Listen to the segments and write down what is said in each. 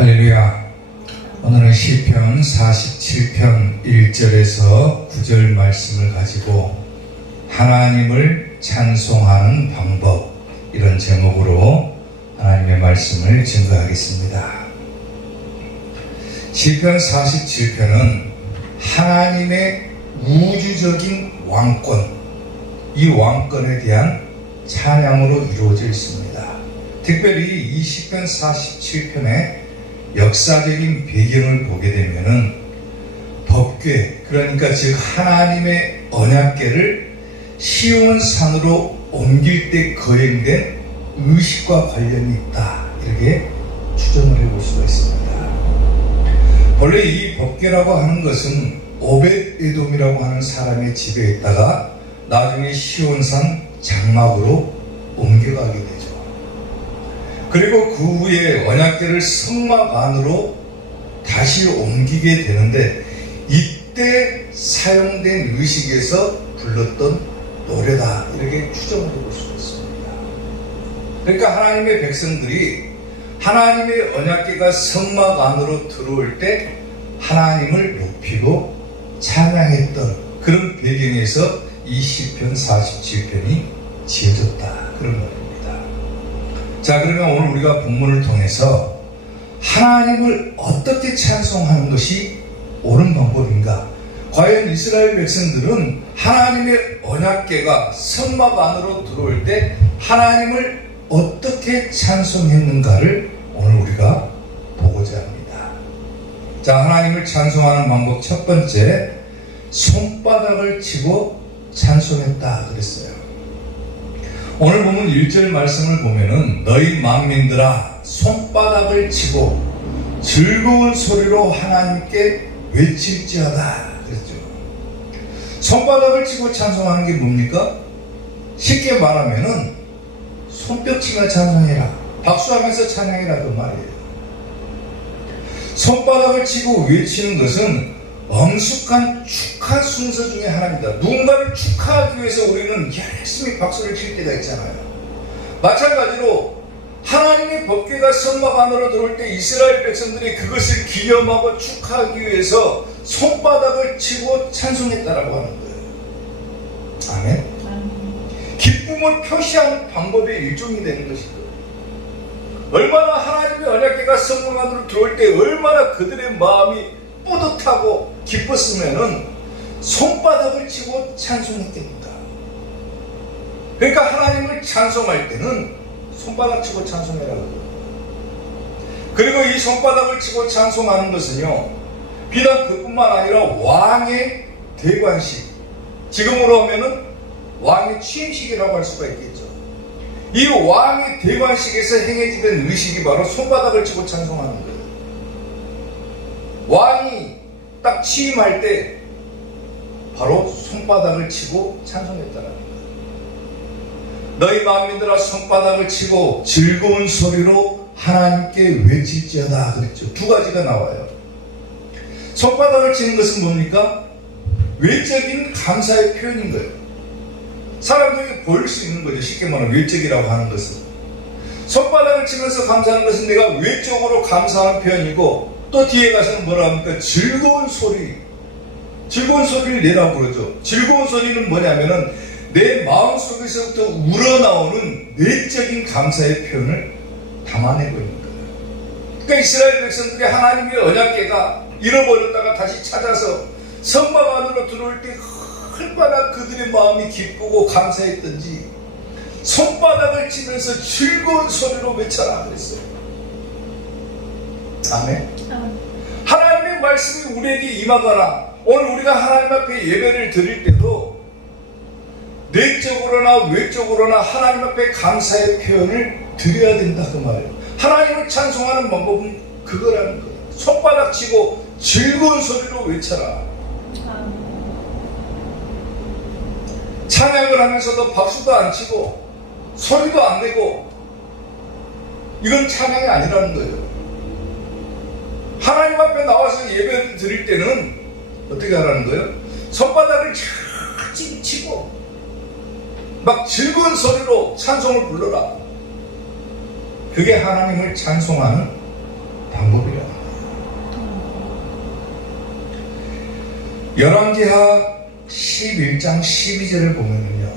할렐루야. 오늘은 시편 47편 1절에서 9절 말씀을 가지고 하나님을 찬송하는 방법, 이런 제목으로 하나님의 말씀을 증거하겠습니다. 시편 47편은 하나님의 우주적인 왕권, 이 왕권에 대한 찬양으로 이루어져 있습니다. 특별히 이 시편 47편의 역사적인 배경을 보게 되면은 법궤, 그러니까 즉 하나님의 언약궤를 시온산으로 옮길 때 거행된 의식과 관련이 있다, 이렇게 추정을 해볼 수가 있습니다. 원래 이 법궤라고 하는 것은 오벳에돔이라고 하는 사람의 집에 있다가 나중에 시온산 장막으로 옮겨가게 되죠. 그리고 그 후에 언약궤를 성막 안으로 다시 옮기게 되는데, 이때 사용된 의식에서 불렀던 노래다, 이렇게 추정을 해볼 수가 있습니다. 그러니까 하나님의 백성들이 하나님의 언약궤가 성막 안으로 들어올 때 하나님을 높이고 찬양했던 그런 배경에서 이 시편 47편이 지어졌다, 그런 말입니다. 자, 그러면 오늘 우리가 본문을 통해서 하나님을 어떻게 찬송하는 것이 옳은 방법인가? 과연 이스라엘 백성들은 하나님의 언약궤가 성막 안으로 들어올 때 하나님을 어떻게 찬송했는가를 오늘 우리가 보고자 합니다. 자, 하나님을 찬송하는 방법 첫 번째, 손바닥을 치고 찬송했다 그랬어요. 오늘 보면 1절 말씀을 보면은 너희 만민들아 손바닥을 치고 즐거운 소리로 하나님께 외칠지어다 그랬죠. 손바닥을 치고 찬송하는 게 뭡니까? 쉽게 말하면은 손뼉치며 찬송해라, 박수하면서 찬양해라, 그 말이에요. 손바닥을 치고 외치는 것은 엄숙한 축하 순서 중에 하나입니다. 누군가를 축하하기 위해서 우리는 열심히 박수를 칠 때가 있잖아요. 마찬가지로 하나님의 법궤가 성막 안으로 들어올 때 이스라엘 백성들이 그것을 기념하고 축하하기 위해서 손바닥을 치고 찬송했다라고 하는 거예요. 아멘. 기쁨을 표시하는 방법의 일종이 되는 것이고, 얼마나 하나님의 언약궤가 성막 안으로 들어올 때 얼마나 그들의 마음이 뿌듯하고 기뻤으면은 손바닥을 치고 찬송했겠습니까? 그러니까 하나님을 찬송할 때는 손바닥 치고 찬송해라고. 그리고 이 손바닥을 치고 찬송하는 것은요, 비단 그뿐만 아니라 왕의 대관식, 지금으로 하면은 왕의 취임식이라고 할 수가 있겠죠. 이 왕의 대관식에서 행해지던 의식이 바로 손바닥을 치고 찬송하는 거예요. 왕이 딱 취임할 때 바로 손바닥을 치고 찬송했다는 거예요. 너희 만민들아 손바닥을 치고 즐거운 소리로 하나님께 외칠지어다 그랬죠. 두 가지가 나와요. 손바닥을 치는 것은 뭡니까? 외적인 감사의 표현인 거예요. 사람들이 보일 수 있는 거죠. 쉽게 말하면 외적이라고 하는 것은. 손바닥을 치면서 감사하는 것은 내가 외적으로 감사하는 표현이고, 또 뒤에 가서는 뭐라 합니까? 즐거운 소리. 즐거운 소리를 내라고 그러죠. 즐거운 소리는 뭐냐면은 내 마음속에서부터 우러나오는 내적인 감사의 표현을 담아내고 있는 거예요. 그러니까 이스라엘 백성들이 하나님의 언약궤가 잃어버렸다가 다시 찾아서 성막 안으로 들어올 때 얼마나 그들의 마음이 기쁘고 감사했던지 손바닥을 치면서 즐거운 소리로 외쳐라 그랬어요. 아멘. 하나님의 말씀이 우리에게 임하거나, 오늘 우리가 하나님 앞에 예배를 드릴 때도 내적으로나 외적으로나 하나님 앞에 감사의 표현을 드려야 된다, 그 말이에요. 하나님을 찬송하는 방법은 그거라는 거예요. 손바닥 치고 즐거운 소리로 외쳐라. 찬양을 하면서도 박수도 안 치고 소리도 안 내고, 이건 찬양이 아니라는 거예요. 하나님 앞에 나와서 예배를 드릴 때는 어떻게 하라는 거예요? 손바닥을 쫙 치고 막 즐거운 소리로 찬송을 불러라. 그게 하나님을 찬송하는 방법이라. 열왕기하 11장 12절을 보면요,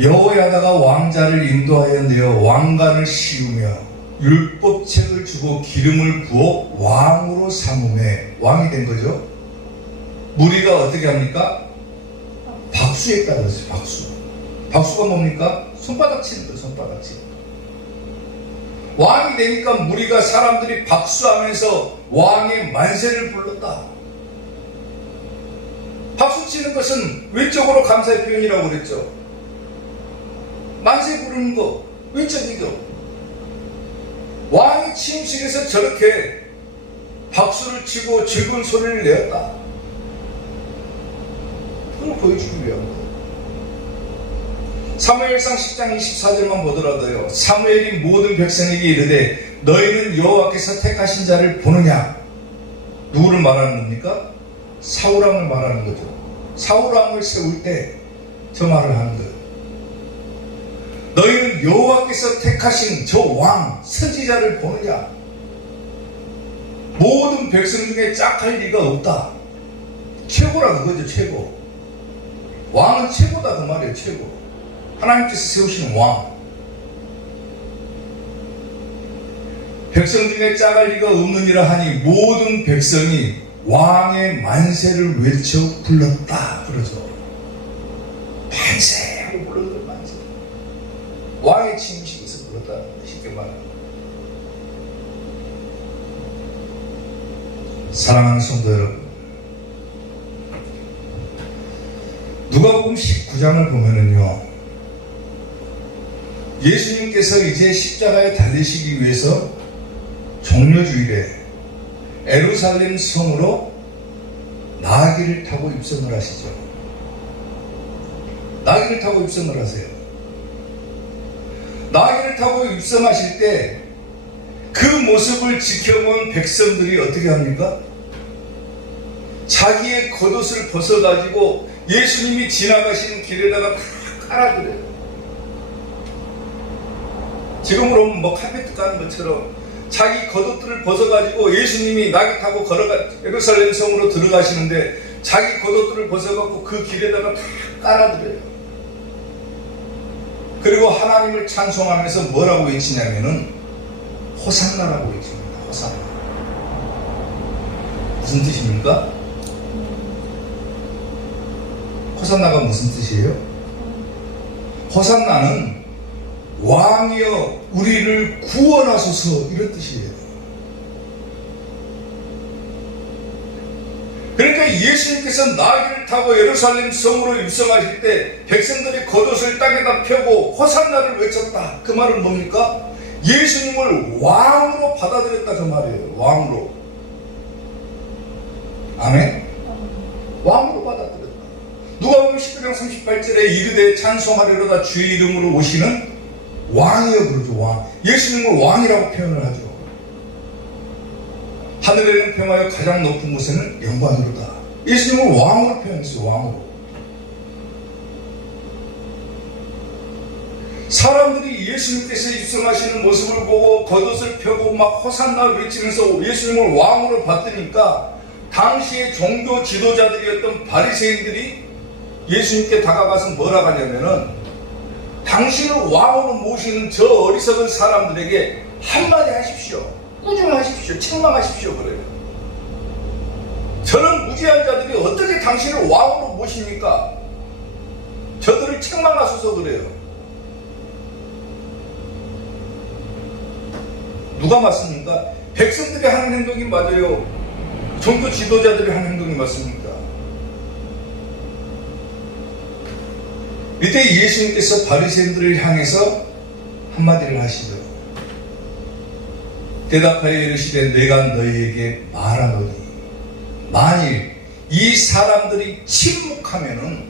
여호야다가 왕자를 인도하여 내어 왕관을 씌우며 율법책을 주고 기름을 부어 왕으로 삼음에, 왕이 된 거죠. 무리가 어떻게 합니까? 박수했다 그랬어요. 박수가 뭡니까? 손바닥 치는 거예요. 손바닥 치는 거. 왕이 되니까 무리가, 사람들이 박수하면서 왕의 만세를 불렀다. 박수 치는 것은 외적으로 감사의 표현이라고 그랬죠. 만세 부르는 거 외적이죠. 왕이 침실에서 저렇게 박수를 치고 즐거운 소리를 내었다. 그걸 보여주기 위한 거예요. 사무엘상 10장 24절만 보더라도요, 사무엘이 모든 백성에게 이르되 너희는 여호와께서 택하신 자를 보느냐. 누구를 말하는 겁니까? 사울왕을 말하는 거죠. 사울왕을 세울 때 저 말을 하는 거예요. 너희는 여호와께서 택하신 저 왕, 선지자를 보느냐. 모든 백성 중에 짝할 리가 없다. 최고라 그거죠. 최고. 왕은 최고다 그 말이에요. 최고. 하나님께서 세우시는 왕. 백성 중에 짝할 리가 없느니라 하니 모든 백성이 왕의 만세를 외쳐 불렀다 그러죠. 만세 하고 불렀어요. 만세. 왕의 침식에서 불렀다. 쉽게 말하면. 사랑하는 성도 여러분, 누가복음 19장을 보면은요, 예수님께서 이제 십자가에 달리시기 위해서 종려주일에 예루살렘 성으로 나귀를 타고 입성을 하시죠. 나귀를 타고 입성을 하세요. 나귀를 타고 입성하실 때 그 모습을 지켜본 백성들이 어떻게 합니까? 자기의 겉옷을 벗어가지고 예수님이 지나가시는 길에다가 다 깔아드려요. 지금으로 뭐 카페트 까는 것처럼 자기 겉옷들을 벗어가지고 예수님이 나귀 타고 예루살렘 성으로 들어가시는데 자기 겉옷들을 벗어갖고 그 길에다가 다 깔아드려요. 그리고 하나님을 찬송하면서 뭐라고 외치냐면은 호산나라고 외칩니다. 호산나. 무슨 뜻입니까? 호산나가 무슨 뜻이에요? 호산나는 왕이여 우리를 구원하소서 이런 뜻이에요. 그러니까 예수님께서 나귀를 타고 예루살렘 성으로 입성하실 때 백성들이 겉옷을 땅에다 펴고 호산나를 외쳤다. 그 말은 뭡니까? 예수님을 왕으로 받아들였다 그 말이에요. 왕으로. 아멘? 왕으로 받아들였다. 누가복음 19장 38절에 이르되 찬송하리로다 주의 이름으로 오시는 왕이여 그러죠. 왕. 예수님을 왕이라고 표현을 하죠. 하늘에는 평화여 가장 높은 곳에는 영광이로다. 예수님을 왕으로 표현했어요. 왕으로. 사람들이 예수님께서 입성하시는 모습을 보고 겉옷을 펴고 막 호산나 외치면서 예수님을 왕으로 받으니까 당시의 종교 지도자들이었던 바리새인들이 예수님께 다가가서 뭐라고 하냐면은 당신을 왕으로 모시는 저 어리석은 사람들에게 한마디 하십시오. 꾸중하십시오. 책망하십시오. 그래요. 저런 무지한 자들이 어떻게 당신을 왕으로 모십니까? 저들을 책망하소서 그래요. 누가 맞습니까? 백성들이 하는 행동이 맞아요? 종교 지도자들이 하는 행동이 맞습니까? 이때 예수님께서 바리새인들을 향해서 한마디를 하시죠. 대답하여 이르시되 내가 너희에게 말하노니 만일 이 사람들이 침묵했다는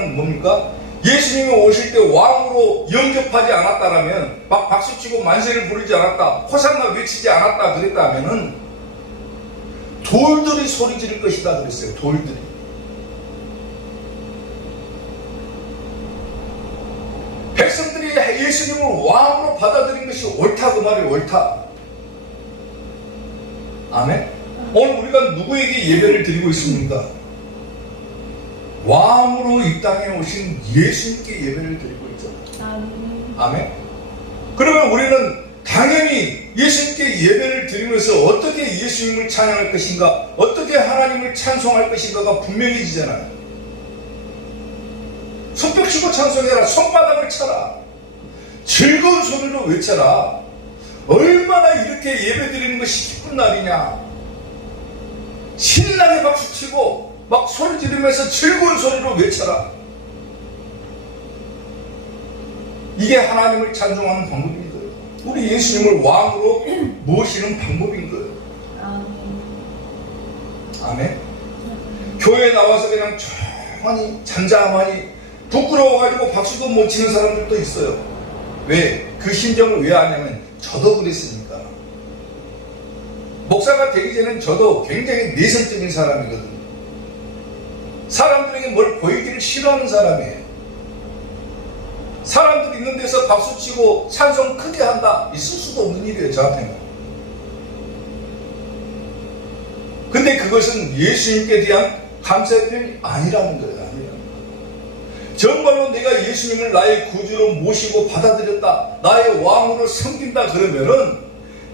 건 뭡니까? 예수님이 오실 때 왕으로 영접하지 않았다라면 막 박수치고 만세를 부르지 않았다, 호산나 외치지 않았다 그랬다면은 돌들이 소리 지를 것이다 그랬어요. 돌들이. 백성들이 예수님을 왕 왕으로 받아들인 것이 옳다 그 말이에요. 옳다. 아멘. 오늘 우리가 누구에게 예배를 드리고 있습니까? 왕으로 이 땅에 오신 예수님께 예배를 드리고 있잖아요. 아멘. 그러면 우리는 당연히 예수님께 예배를 드리면서 어떻게 예수님을 찬양할 것인가, 어떻게 하나님을 찬송할 것인가가 분명해지잖아요. 손뼉 치고 찬송해라. 손바닥을 쳐라. 즐거운 소리로 외쳐라. 얼마나 이렇게 예배 드리는 것이 기쁜 날이냐. 신나게 박수치고 막 소리 지르면서 즐거운 소리로 외쳐라. 이게 하나님을 찬송하는 방법인 거예요. 우리 예수님을 왕으로 모시는 방법인 거예요. 아멘. 교회에 나와서 그냥 조용히 잠잠하니 부끄러워가지고 박수도 못 치는 사람들도 있어요. 왜? 그 심정을 왜 아냐면 저도 그랬으니까. 목사가 되기 전엔 저도 굉장히 내성적인 사람이거든요. 사람들에게 뭘 보이기를 싫어하는 사람이에요. 사람들 있는 데서 박수치고 찬송 크게 한다, 있을 수도 없는 일이에요, 저한테는. 근데 그것은 예수님께 대한 감사의 표현이 아니라는 거예요. 정말로 내가 예수님을 나의 구주로 모시고 받아들였다, 나의 왕으로 섬긴다 그러면은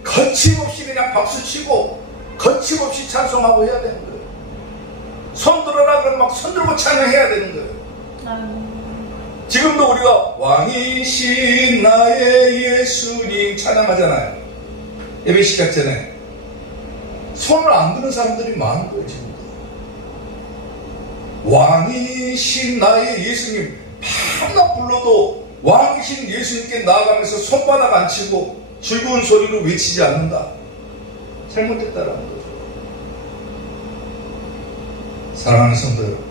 거침없이 그냥 박수치고 거침없이 찬송하고 해야 되는 거예요. 손 들어라 그러면 막 손 들고 찬양해야 되는 거예요. 지금도 우리가 왕이신 나의 예수님 찬양하잖아요. 예배 시작 전에 손을 안 드는 사람들이 많은 거예요. 지금도 왕이신 나의 예수님 밤낮 불러도 왕이신 예수님께 나아가면서 손바닥 안 치고 즐거운 소리로 외치지 않는다. 잘못됐다라는 거죠. 사랑하는 성도 여러분,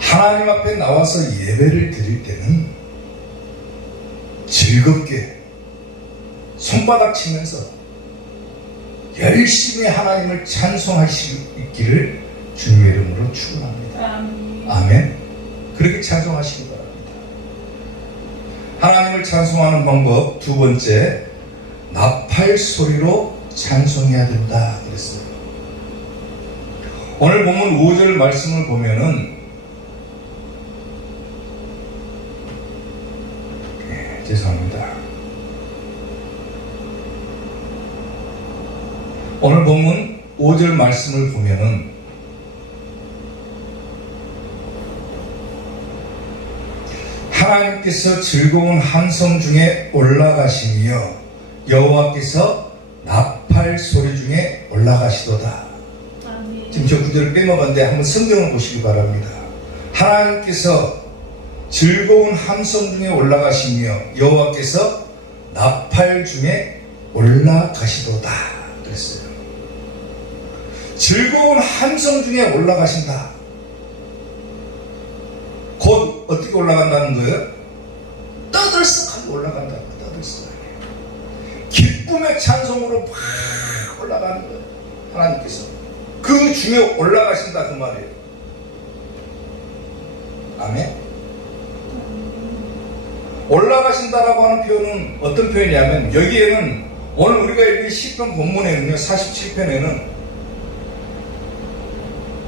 하나님 앞에 나와서 예배를 드릴 때는 즐겁게 손바닥 치면서 열심히 하나님을 찬송하시기를 주님의 이름으로 축원합니다. 아멘. 그렇게 찬송하시기 바랍니다. 하나님을 찬송하는 방법 두 번째, 나팔 소리로 찬송해야 된다 그랬어요. 오늘 본문 5절 말씀을 보면은 죄송합니다. 오늘 본문 5절 말씀을 보면은 하나님께서 즐거운 함성 중에 올라가시며 여호와께서 나팔 소리 중에 올라가시도다. 지금 저 구절을 빼먹었는데 한번 성경을 보시기 바랍니다. 하나님께서 즐거운 함성 중에 올라가시며 여호와께서 나팔 중에 올라가시도다 그랬어요. 즐거운 함성 중에 올라가신다. 곧 어떻게 올라간다는 거예요? 떠들썩하게 올라간다는 거예요. 떠들썩하게 기쁨의 찬송으로 막 올라가는 거예요. 하나님께서 그 중에 올라가신다 그 말이에요. 아멘. 올라가신다라고 하는 표현은 어떤 표현이냐면, 여기에는 오늘 우리가 읽은 시편 본문에는요, 47편에는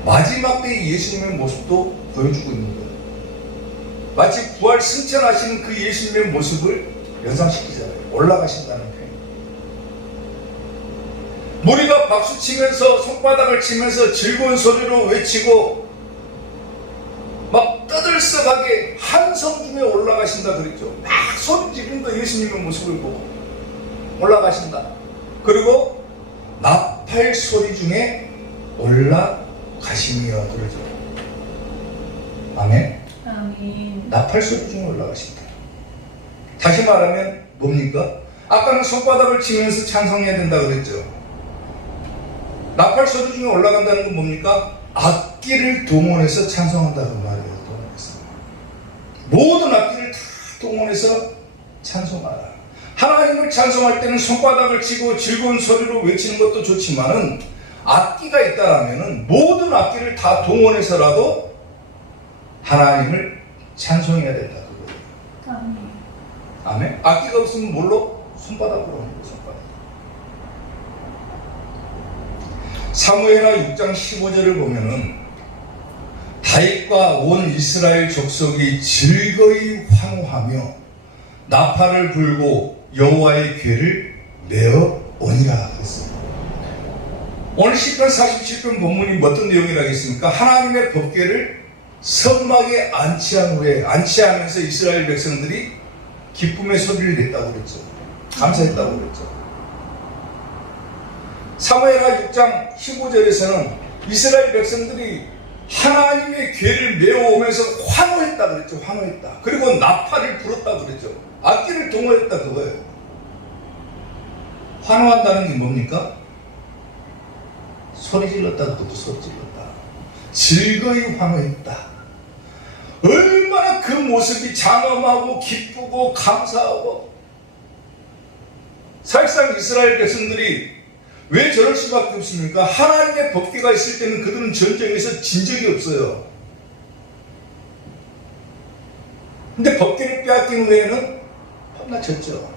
마지막 때의 예수님의 모습도 보여주고 있는 거예요. 마치 부활 승천하시는 그 예수님의 모습을 연상시키잖아요. 올라가신다는 표현. 무리가 박수치면서 손바닥을 치면서 즐거운 소리로 외치고 막 떠들썩하게 함성 중에 올라가신다 그랬죠. 막 소리 지르면서 예수님의 모습을 보고 올라가신다. 그리고 나팔 소리 중에 올라가시며 그러죠. 아멘. 나팔 소리 중에 올라가신다. 다시 말하면 뭡니까? 아까는 손바닥을 치면서 찬송해야 된다 그랬죠. 나팔 소리 중에 올라간다는 건 뭡니까? 악기를 동원해서 찬송한다는 말이에요. 동원해서. 모든 악기를 다 동원해서 찬송하라. 하나님을 찬송할 때는 손바닥을 치고 즐거운 소리로 외치는 것도 좋지만은 악기가 있다라면은 모든 악기를 다 동원해서라도 하나님을 찬송해야 된다. 그거예요. 아멘. 악기가 없으면 뭘로? 손바닥으로 하는 거예요. 손바닥. 사무엘하 6장 15절을 보면은 다윗과 온 이스라엘 족속이 즐거이 환호하며 나팔을 불고 여호와의 궤를 내어 오니라 그랬습니다. 오늘 시편 47편 본문이 어떤 내용이라겠습니까? 하나님의 법궤를 성막에 안치하면서 이스라엘 백성들이 기쁨의 소리를 냈다고 그랬죠. 감사했다고 그랬죠. 사무엘하 6장 15절에서는 이스라엘 백성들이 하나님의 궤를 메어오면서 환호했다 그랬죠. 환호했다. 그리고 나팔을 불었다 그랬죠. 악기를 동원했다 그거예요. 환호한다는 게 뭡니까? 소리 질렀다. 그것도 소리 질렀다. 즐거이 환호했다. 얼마나 그 모습이 장엄하고 기쁘고 감사하고. 사실상 이스라엘 백성들이 왜 저럴 수밖에 없습니까? 하나님의 법궤가 있을 때는 그들은 전쟁에서 진 적이 없어요. 근데 법궤를 빼앗긴 후에는 혼나쳤죠.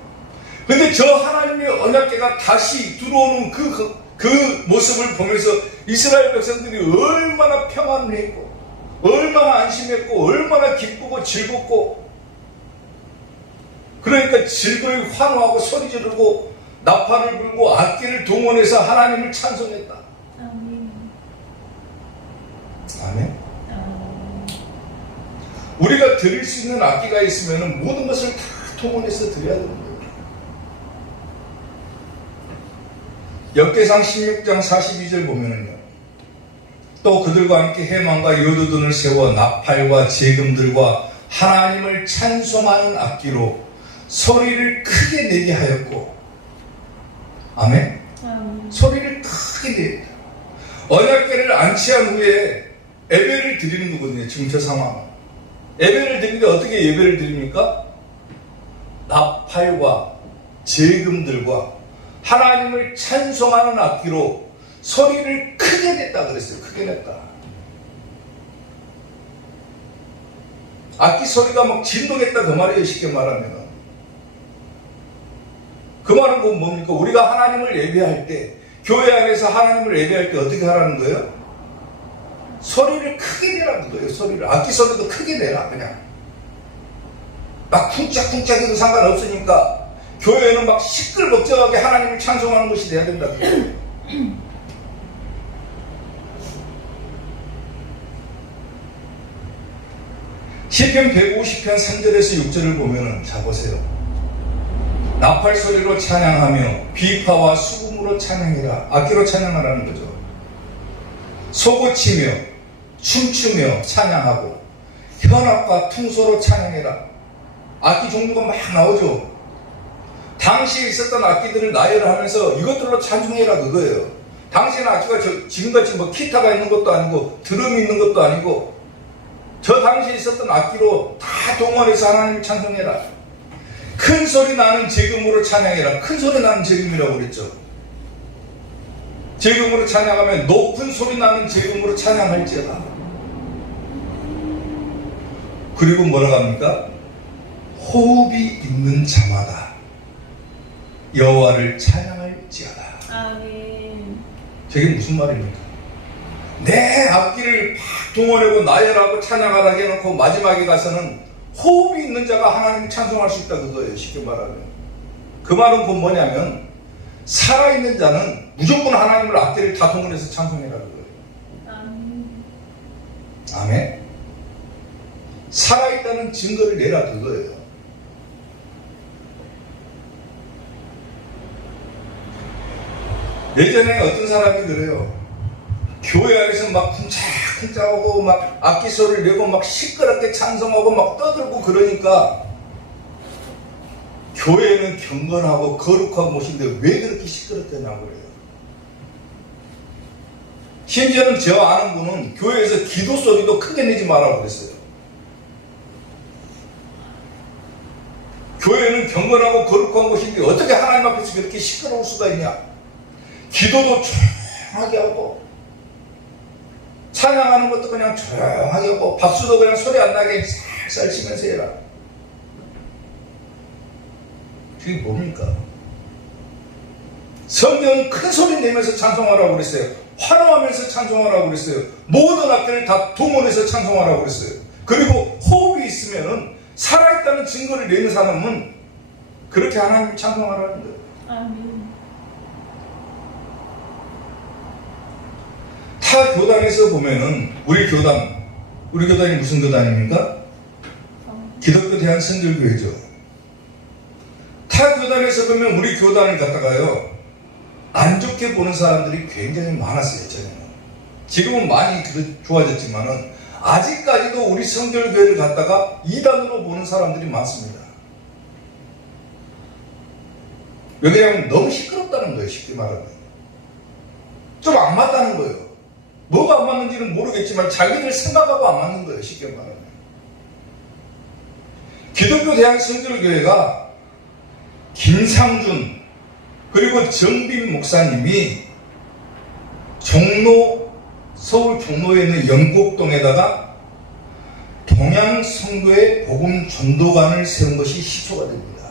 근데 저 하나님의 언약궤가 다시 들어오는 그 모습을 보면서 이스라엘 백성들이 얼마나 평안을 했고, 얼마나 안심했고, 얼마나 기쁘고 즐겁고, 그러니까 즐거이 환호하고 소리 지르고 나팔을 불고 악기를 동원해서 하나님을 찬송했다. 아멘. 아멘. 우리가 드릴 수 있는 악기가 있으면 모든 것을 다 동원해서 드려야 되는 거예요. 역대상 16장 42절 보면은요. 또 그들과 함께 해망과 여두둔을 세워 나팔과 재금들과 하나님을 찬송하는 악기로 소리를 크게 내게 하였고. 아멘. 소리를 크게 내게. 언약궤를 안치한 후에 예배를 드리는 거거든요. 지금 저 상황은. 예배를 드리는데 어떻게 예배를 드립니까? 나팔과 재금들과 하나님을 찬송하는 악기로 소리를 크게 냈다 그랬어요. 크게 냈다. 악기 소리가 막 진동했다 그 말이에요. 쉽게 말하면. 그 말은 뭡니까? 우리가 하나님을 예배할 때, 교회 안에서 하나님을 예배할 때 어떻게 하라는 거예요? 소리를 크게 내라는 거예요. 소리를. 악기 소리도 크게 내라. 그냥 막 쿵짝쿵짝해도 상관없으니까 교회는 막 시끌벅적하게 하나님을 찬송하는 것이 돼야 된다. 시편 150편 3절에서 6절을 보면은, 자 보세요. 나팔 소리로 찬양하며 비파와 수금으로 찬양해라. 악기로 찬양하라는 거죠. 소고치며 춤추며 찬양하고 현악과 퉁소로 찬양해라. 악기 종류가 막 나오죠. 당시에 있었던 악기들을 나열하면서 이것들로 찬송해라 그거예요. 당시에는 악기가 지금같이 뭐 기타가 있는 것도 아니고 드럼이 있는 것도 아니고 저 당시에 있었던 악기로 다 동원해서 하나님을 찬송해라. 큰 소리 나는 재금으로 찬양해라. 큰 소리 나는 재금이라고 그랬죠. 재금으로 찬양하면 높은 소리 나는 재금으로 찬양할지어다. 그리고 뭐라고 합니까? 호흡이 있는 자마다 여호와를 찬양할지어다. 아멘. 저게 무슨 말입니까? 내 악기를 막 동원하고 나열하고 찬양하라 해놓고 마지막에 가서는 호흡이 있는 자가 하나님을 찬송할 수 있다 그거예요. 쉽게 말하면. 그 말은 곧 뭐냐면 살아있는 자는 무조건 하나님을 악기를 다 동원해서 찬송해라 그거예요. 아멘. 살아있다는 증거를 내라 그거예요. 예전에 어떤 사람이 그래요. 교회 안에서 막 쿵짝쿵짝하고 막 악기 소리를 내고 막 시끄럽게 찬송하고 막 떠들고 그러니까 교회는 경건하고 거룩한 곳인데 왜 그렇게 시끄럽게 하냐고 그래요. 심지어는 저 아는 분은 교회에서 기도 소리도 크게 내지 말라고 그랬어요. 교회는 경건하고 거룩한 곳인데 어떻게 하나님 앞에서 그렇게 시끄러울 수가 있냐. 기도도 조용하게 하고 찬양하는 것도 그냥 조용하게 하고 박수도 그냥 소리 안 나게 살살 치면서 해라. 그게 뭡니까? 성경은 큰 소리 내면서 찬송하라고 그랬어요. 환호하면서 찬송하라고 그랬어요. 모든 악기를 다 동원해서 찬송하라고 그랬어요. 그리고 호흡이 있으면은 살아있다는 증거를 내는 사람은 그렇게 하나님 찬송하라는 거예요. 아멘. 타 교단에서 보면은 우리 교단이 무슨 교단입니까? 기독교 대한선교교회죠. 타 교단에서 보면 우리 교단을 갖다가요 안 좋게 보는 사람들이 굉장히 많았어요. 지금은 많이 좋아졌지만은 아직까지도 우리 성결교회를 갖다가 이단으로 보는 사람들이 많습니다. 왜냐하면 너무 시끄럽다는 거예요. 쉽게 말하면 좀 안 맞다는 거예요. 뭐가 안 맞는지는 모르겠지만 자기들 생각하고 안 맞는 거예요. 쉽게 말하면 기독교 대한성결교회가 김상준 그리고 정빈 목사님이 서울 종로에 있는 영곡동에다가 동양성교회 복음 전도관을 세운 것이 시초가 됩니다.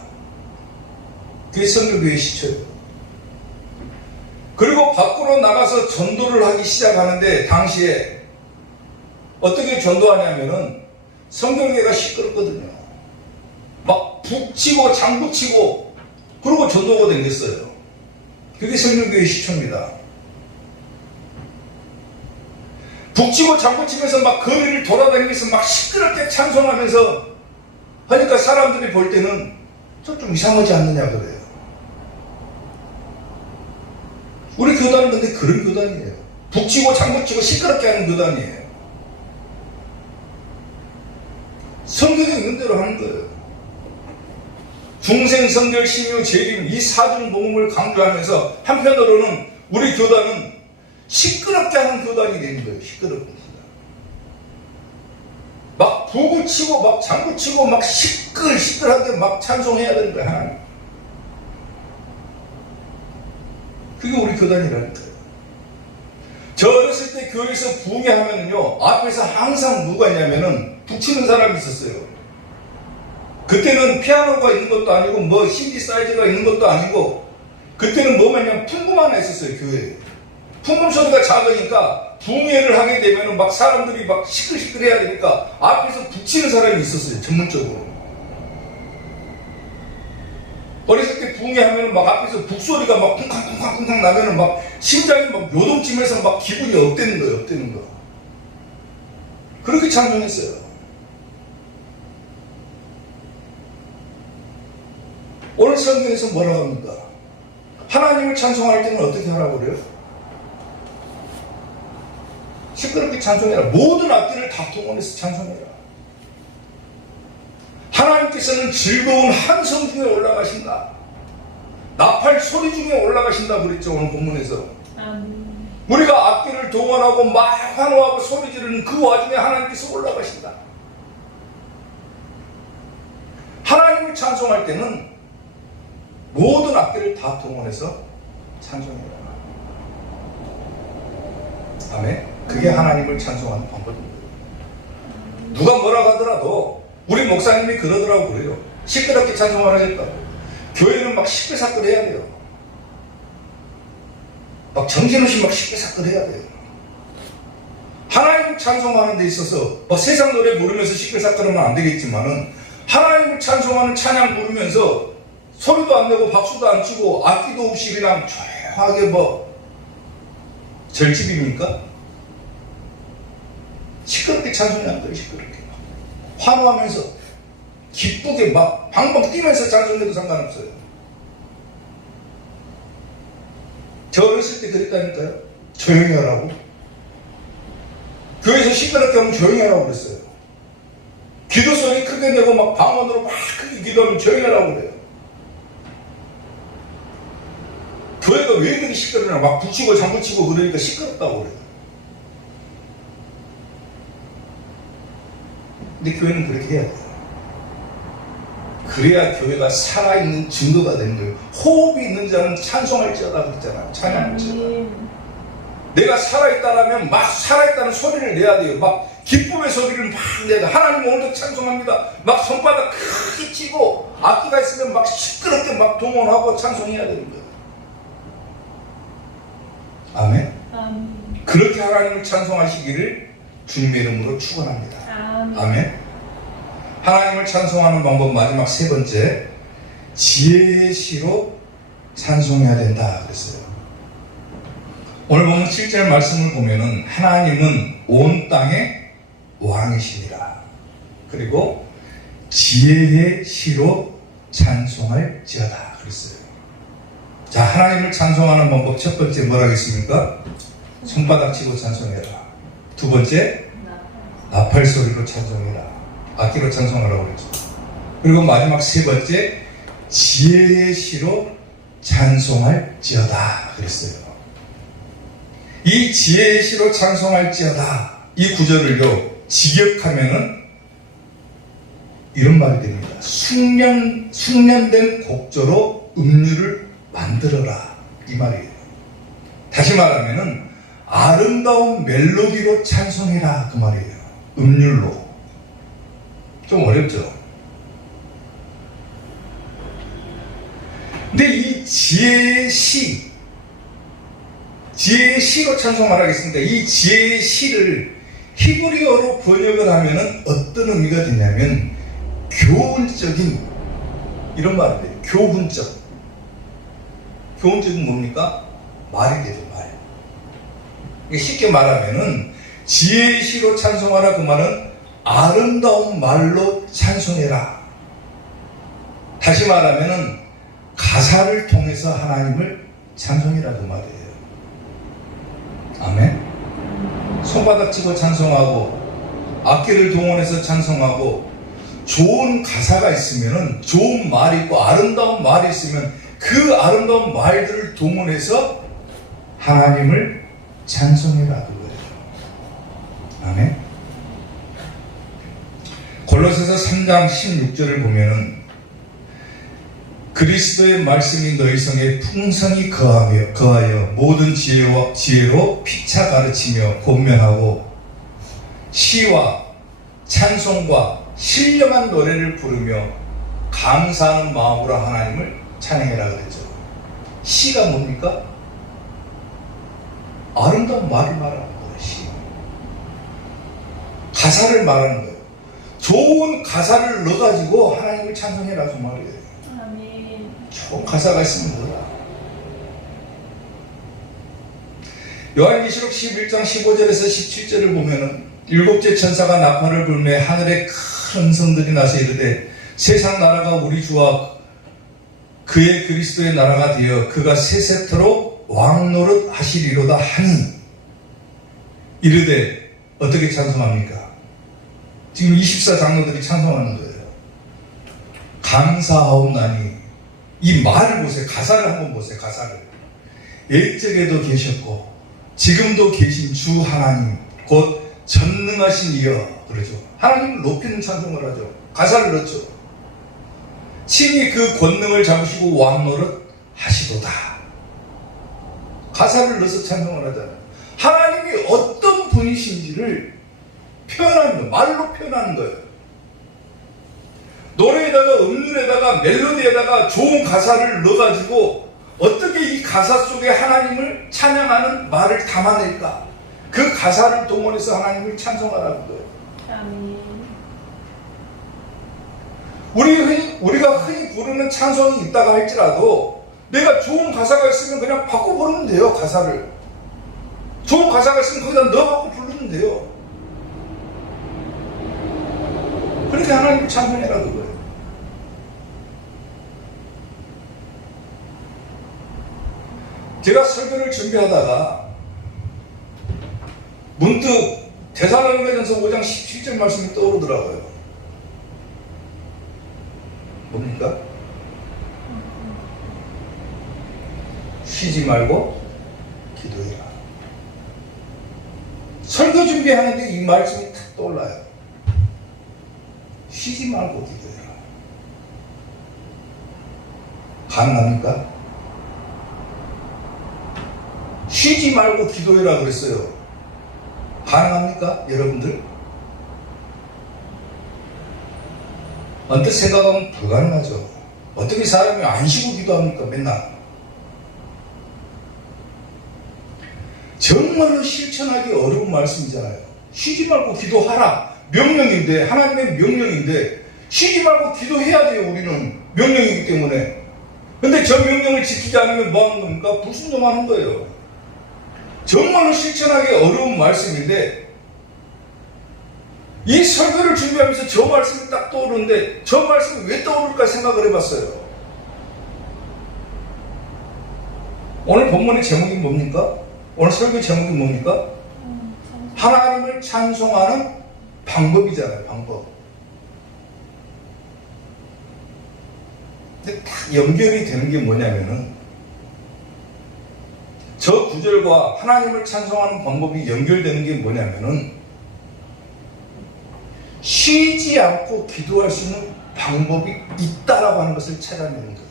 그게 성교교회의 시초예요. 그리고 밖으로 나가서 전도를 하기 시작하는데 당시에 어떻게 전도하냐면은 성교교회가 시끄럽거든요. 막 북치고 장구치고 그러고 전도가 생겼어요. 그게 성교교회의 시초입니다. 북치고 장구치면서 막 거리를 돌아다니면서 막 시끄럽게 찬송하면서 하니까 사람들이 볼 때는 저 좀 이상하지 않느냐 그래요. 우리 교단은 근데 그런 교단이에요. 북치고 장구치고 시끄럽게 하는 교단이에요. 성경에 있는 대로 하는 거예요. 중생, 성결, 심유, 재림 이 사중 복음을 강조하면서 한편으로는 우리 교단은 시끄럽게 하는 교단이 되는 거예요. 시끄럽게. 막 부구치고 막 장구치고 막 시끌시끌하게 막 찬송해야 되는 거예요. 하나님. 그게 우리 교단이라니까요. 저 어렸을 때 교회에서 부흥회 하면은요 앞에서 항상 누가 있냐면은 북치는 사람이 있었어요. 그때는 피아노가 있는 것도 아니고 뭐 CD 사이즈가 있는 것도 아니고 그때는 뭐냐면 풍금 하나 있었어요. 교회에. 풍금 소리가 작으니까 부흥회를 하게 되면은 막 사람들이 막 시끌시끌해야 되니까 앞에서 북치는 사람이 있었어요. 전문적으로. 어렸을 때 부흥회 하면은 막 앞에서 북소리가 막 쿵쾅쿵쾅쿵쾅 나면은 막 심장이 막 요동치면서 막 기분이 업되는 거예요. 업되는 거. 그렇게 찬송했어요. 오늘 성경에서 뭐라고 합니까? 하나님을 찬송할 때는 어떻게 하라고 그래요? 시끄럽게 찬송해라. 모든 악기를 다 동원해서 찬송해라. 하나님께서는 즐거운 함성 중에 올라가신다. 나팔 소리 중에 올라가신다 그랬죠. 오늘 본문에서. 우리가 악기를 동원하고 막 환호하고 소리 지르는 그 와중에 하나님께서 올라가신다. 하나님을 찬송할 때는 모든 악기를 다 동원해서 찬송해라. 아멘. 그게 하나님을 찬송하는 방법입니다. 누가 뭐라고 하더라도 우리 목사님이 그러더라고 그래요. 시끄럽게 찬송을 하겠다고. 교회는 막 시끌사끌 해야 돼요. 막 정신없이 막 시끌사끌 해야 돼요. 하나님을 찬송하는 데 있어서 막 세상 노래 부르면서 시끌사끌하면 안 되겠지만은 하나님을 찬송하는 찬양 부르면서 소리도 안 내고 박수도 안 치고 악기도 없이 그냥 조용하게 뭐 절집입니까? 시끄럽게 찬송하는 거예요. 시끄럽게 환호하면서 기쁘게 막 방방 뛰면서 찬송해도 상관없어요. 저 어렸을 때 그랬다니까요. 조용히 하라고. 교회에서 시끄럽게 하면 조용히 하라고 그랬어요. 기도 소리 크게 내고 막 방언으로 막 크게 기도하면 조용히 하라고 그래요. 교회가 왜 그렇게 시끄러냐. 막 붙이고 장구치고 그러니까 시끄럽다고 그래요. 근데 교회는 그렇게 해야 돼요. 그래야 교회가 살아있는 증거가 되는 거예요. 호흡이 있는 자는 찬송할지어다 그랬잖아요. 찬양할지어다. 내가 살아있다라면 막 살아있다는 소리를 내야 돼요. 막 기쁨의 소리를 막 내다 하나님 오늘도 찬송합니다. 막 손바닥 크게 치고 악기가 있으면 막 시끄럽게 막 동원하고 찬송해야 되는 거예요. 아멘. 그렇게 하나님을 찬송하시기를 주님의 이름으로 축원합니다. 아멘. 하나님을 찬송하는 방법 마지막 세 번째, 지혜의 시로 찬송해야 된다 그랬어요. 오늘 보면 7절 말씀을 보면은 하나님은 온 땅의 왕이시니라. 그리고 지혜의 시로 찬송할지어다 그랬어요. 자, 하나님을 찬송하는 방법 첫 번째 뭐라고 했습니까? 손바닥 치고 찬송해라. 두 번째, 나팔 소리로 찬송해라. 악기로 찬송하라고 그랬죠. 그리고 마지막 세 번째, 지혜의 시로 찬송할지어다 그랬어요. 이 지혜의 시로 찬송할지어다 이 구절을요 직역하면은 이런 말이 됩니다. 숙련된 곡조로 음률을 만들어라 이 말이에요. 다시 말하면은 아름다운 멜로디로 찬송해라 그 말이에요. 음률로. 좀 어렵죠? 근데 이 지혜의 시로 찬송하라 하겠습니다. 이 지혜의 시를 히브리어로 번역을 하면은 어떤 의미가 되냐면 교훈적인 이런 말이 돼요. 교훈적인 뭡니까? 말이 되죠. 말. 쉽게 말하면은 지혜의 시로 찬송하라 그 말은 아름다운 말로 찬송해라. 다시 말하면은 가사를 통해서 하나님을 찬송이라 그 말이에요. 아멘. 손바닥 치고 찬송하고 악기를 동원해서 찬송하고 좋은 가사가 있으면은 좋은 말이 있고 아름다운 말이 있으면 그 아름다운 말들을 동원해서 하나님을 찬송해라 그거예요. 아멘. 골로새서 3장 16절을 보면은 그리스도의 말씀이 너희 성에 풍성히 거하여 모든 지혜로 피차 가르치며 권면하고 시와 찬송과 신령한 노래를 부르며 감사하는 마음으로 하나님을 찬양해라 그랬죠. 시가 뭡니까? 아름다운 말을 말하는 거예요. 시. 가사를 말하는 거예요. 좋은 가사를 넣어가지고 하나님을 찬송해라 그 말이에요. 좋은 가사가 있으면 뭐야? 요한계시록 11장 15절에서 17절을 보면은 일곱째 천사가 나팔을 불매 하늘에 큰 음성들이 나서 이르되 세상 나라가 우리 주와 그의 그리스도의 나라가 되어 그가 세세토록 왕노릇 하시리로다 하니 이르되 어떻게 찬송합니까? 지금 24장로들이 찬송하는 거예요. 감사하옵나니 이 말을 보세요. 가사를 한번 보세요. 가사를. 옛적에도 계셨고 지금도 계신 주 하나님 곧 전능하신 이여 그러죠. 하나님을 높이는 찬송을 하죠. 가사를 넣죠. 친히 그 권능을 잡으시고 왕노릇 하시도다. 가사를 넣어서 찬송을 하잖아요. 하나님이 어떤 분이신지를 표현하는 거예요. 말로 표현하는 거예요. 노래에다가 음률에다가 멜로디에다가 좋은 가사를 넣어가지고 어떻게 이 가사 속에 하나님을 찬양하는 말을 담아낼까? 그 가사를 동원해서 하나님을 찬송하라는 거예요. 우리가 흔히 부르는 찬송이 있다가 할지라도 내가 좋은 가사가 있으면 그냥 바꿔 부르면 돼요. 가사를. 좋은 가사가 있으면 거기다 넣어갖고 부르면 돼요. 그렇게 하나님을 찬송해라 그거예요. 제가 설교를 준비하다가 문득 데살로니가전서 5장 17절 말씀이 떠오르더라고요. 뭡니까? 쉬지 말고 기도해라. 설교 준비하는데 이 말씀이 탁 떠올라요. 쉬지 말고 기도해라. 가능합니까? 쉬지 말고 기도해라 그랬어요. 가능합니까? 여러분들? 언뜻 생각하면 불가능하죠. 어떻게 사람이 안 쉬고 기도합니까? 맨날. 정말로 실천하기 어려운 말씀이잖아요. 쉬지 말고 기도하라. 명령인데, 하나님의 명령인데 쉬지 말고 기도해야 돼요. 우리는 명령이기 때문에. 근데 저 명령을 지키지 않으면 뭐 하는 겁니까? 불순종하는 거예요. 정말로 실천하기 어려운 말씀인데, 이 설교를 준비하면서 저 말씀이 딱 떠오르는데 저 말씀이 왜 떠오를까 생각을 해봤어요. 오늘 본문의 제목이 뭡니까? 오늘 설교 제목이 뭡니까? 하나님을 찬송하는 방법이잖아요. 방법. 근데 딱 연결이 되는 게 뭐냐면은, 저 구절과 하나님을 찬송하는 방법이 연결되는 게 뭐냐면은, 쉬지 않고 기도할 수 있는 방법이 있다라고 하는 것을 찾아내는 거예요.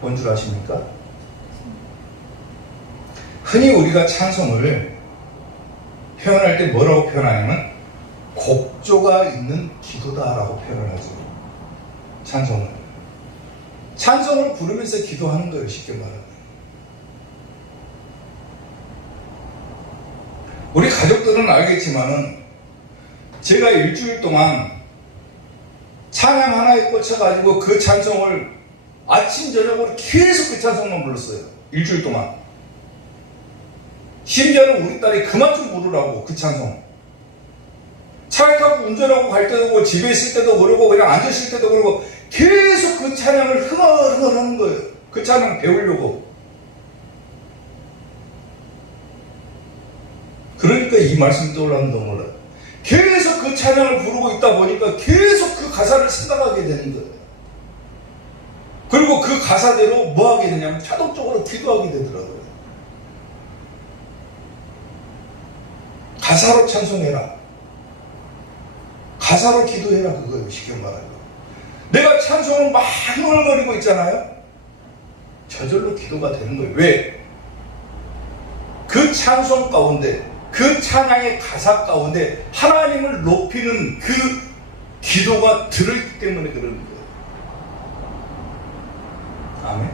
뭔 줄 아십니까? 흔히 우리가 찬송을 표현할 때 뭐라고 표현하냐면 곡조가 있는 기도다라고 표현을 하죠. 찬송을 부르면서 기도하는 거예요. 쉽게 말하면. 우리 가족들은 알겠지만은 제가 일주일 동안 찬양 하나에 꽂혀가지고 그 찬송을 아침 저녁으로 계속 그 찬송만 불렀어요. 일주일 동안. 심지어는 우리 딸이 그만 좀 부르라고 그 찬송. 차에 타고 운전하고 갈 때도 그러고 집에 있을 때도 그러고 그냥 앉아있을 때도 그러고 계속 그 찬양을 흥얼흥얼 하는 거예요. 그 찬양 배우려고. 그러니까 이 말씀이 떠올랐는지 몰라요. 계속 그 찬양을 부르고 있다 보니까 계속 그 가사를 생각하게 되는 거예요. 그리고 그 가사대로 뭐 하게 되냐면 자동적으로 기도하게 되더라고요. 가사로 찬송해라. 가사로 기도해라. 그거예요. 쉽게 말하면. 내가 찬송을 막 흥얼거리고 있잖아요. 저절로 기도가 되는 거예요. 왜? 그 찬송 가운데, 그 찬양의 가사 가운데 하나님을 높이는 그 기도가 들어있기 때문에 그러는 거예요. 아멘.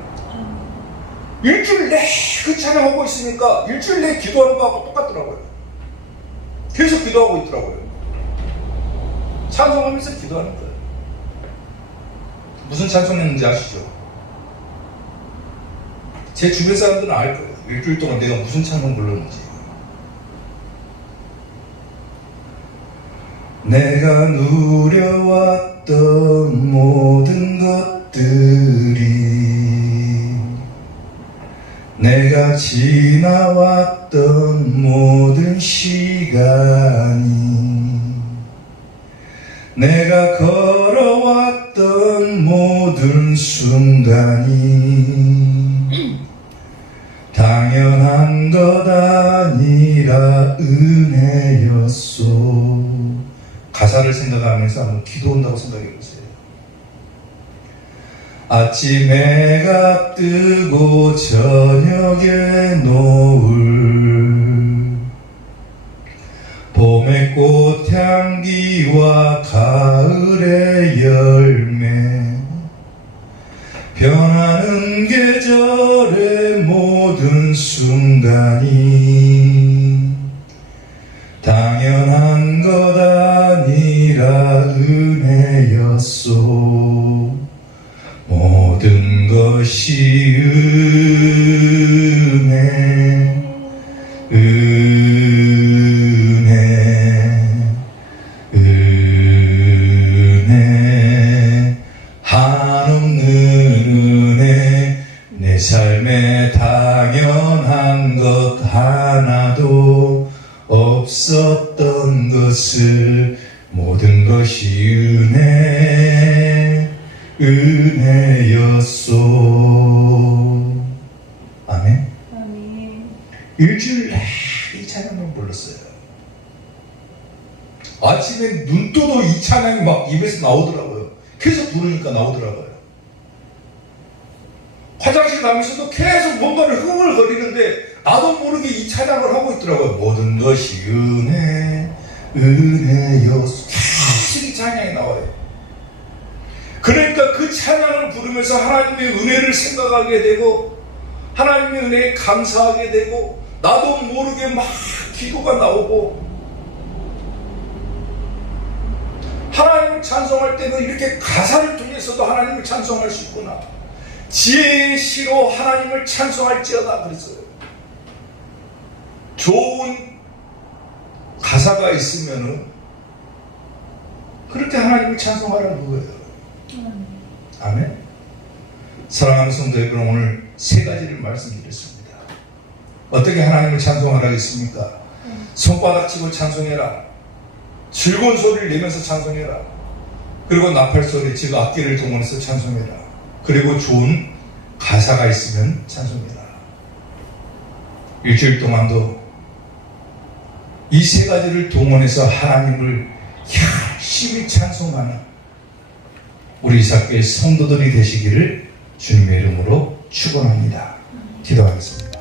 일주일 내 그 찬양하고 있으니까 일주일 내 기도하는 거하고 똑같더라고요. 계속 기도하고 있더라고요. 찬송하면서 기도하는 거예요. 무슨 찬송했는지 아시죠? 제 주변 사람들은 알 거예요. 일주일 동안 내가 무슨 찬송 불렀는지. 내가 누려왔던 모든 것들이, 내가 지나왔던 모든 시간이, 내가 걸어왔던 모든 순간이 당연한 것 아니라 은혜였소. 가사를 생각하면서 한번 기도한다고 생각해보세요. 아침 해가 뜨고 저녁에 노을, 봄의 꽃향기와 가을의 열매, 변하는 계절의 모든 순간이 당연한 것 아니라 은혜였소. 모든 것이 은혜, 은혜, 한없는 은혜. 내 삶에 당연한 것 하나도 없었던 것을 모든 것이 은혜였소. 아멘. 아멘. 일주일 내이 찬양을 불렀어요. 아침에 눈 떠도 이 찬양이 막 입에서 나오더라고요. 계속 부르니까 나오더라고요. 화장실 화장실 가면서도 계속 뭔가를 흥얼거리는데 나도 모르게 이 찬양을 하고 있더라고요. 모든 것이 은혜여. 계속 이 찬양이 나와요. 그러니까 그 찬양을 부르면서 하나님의 은혜를 생각하게 되고 하나님의 은혜에 감사하게 되고 나도 모르게 막 기도가 나오고 하나님을 찬송할 때는 이렇게 가사를 통해서도 하나님을 찬송할 수 있구나. 지혜의 시로 하나님을 찬송할지어다 그랬어요. 좋은 가사가 있으면은 그렇게 하나님을 찬송하라는 거예요. 아멘. 사랑하는 성도 여러분, 오늘 세 가지를 말씀드렸습니다. 어떻게 하나님을 찬송하라겠습니까? 손바닥치고 찬송해라. 즐거운 소리를 내면서 찬송해라. 그리고 나팔소리, 즉 악기를 동원해서 찬송해라. 그리고 좋은 가사가 있으면 찬송해라. 일주일 동안도 이 세 가지를 동원해서 하나님을 열심히 찬송하는 우리 이삭교회 성도들이 되시기를 주님의 이름으로 축원합니다. 기도하겠습니다.